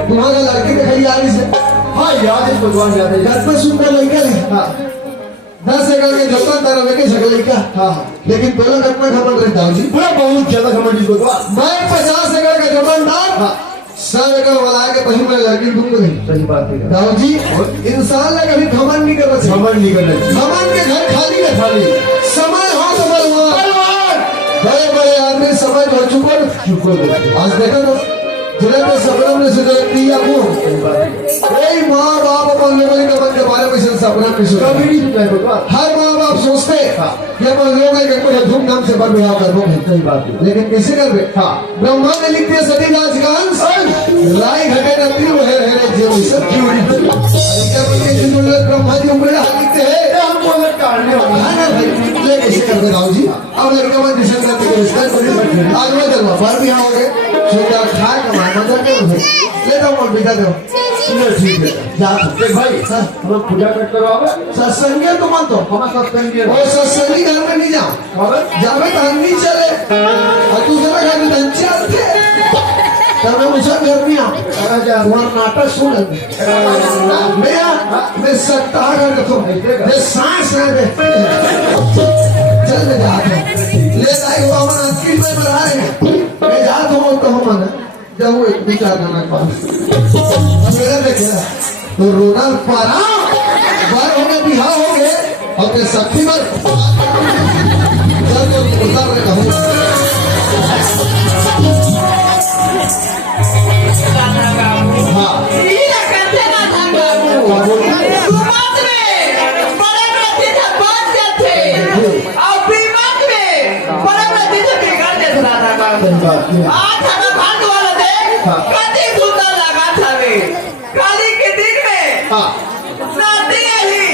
तुम्हारा लड़की दिखाई याद से हाँ याद है भगवान याद है घर पे सुंदर लड़का है हाँ 10 एकड़ के जगह तारा लेके झगड़े का हाँ लेकिन पहला घटना खबर रहे दाऊदी बहुत ज्यादा खबर जी भगवान मैं 50 एकड़ का जमींदार हाँ 100 एकड़ वाला के पहले मैं लड़की ढूंढ गई सही बात है दाऊदी इंसान ने कभी घमंड नहीं करना चाहिए घमंड नहीं करना चाहिए घमंड के घर खाली है खाली समय हो तो बलवान बड़े बड़े आदमी समझ हो चुके आज देखो तो जिले में सपना में से दिया वो कोई माँ बाप अपन लोगों के मन के बारे में सपना में सोचते हर माँ बाप सोचते कि अपन लोग एक धूमधाम से बर विवाह करोगे सही बात है लेकिन कैसे कर रहे हाँ ब्रह्मा ने लिख दिया सभी राजकांश राय घटे नती वो है जीव सब क्यों ब्रह्मा जी उंगली हाथ लिखते हैं हम बोले काटने वाला है ना भाई ले कैसे कर रहे राव जी अब लड़का मैं दिशा करते हैं इसका आज मैं चलवा बर विवाह हो गए सोचा खाए कमाए मजा करो ले जाओ और बिता दो ठीक है जा देख भाई हम पूजा करते रहोगे सत्संग है तुम तो हम सत्संग है वो सत्संगी घर में नहीं जाओ और जावे तो हम नहीं चले और दूसरा घर में धन चलते तब मैं मुझे घर में आ जा वहां नाटक सुन मैं सकता कर तो ये सांस ले चल ले जा ले आई वो हम अंकित में बनाए मैं जा तो हम जब वो एक विचार करना पास तो रोना पारा बार हो गए बिहार हो गए और फिर शक्ति पर जब उतार रहे कहूँ हाँ ये कहते ना था बाबू, समाज में बड़े बड़े चीज़ बन जाते, और बीमार में बड़े बड़े चीज़ बिगड़ जाते राधा बाबू। आज हमें भाग वाला दे, कति सुंदर लगा था वे, काली के दिन में नाती नहीं,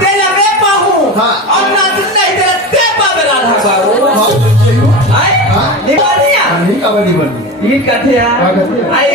तेरा मैं पाहूँ, और नाती नहीं तेरा ते पावे राधा बाबू। आए निकालिया, ये कहते हैं, आई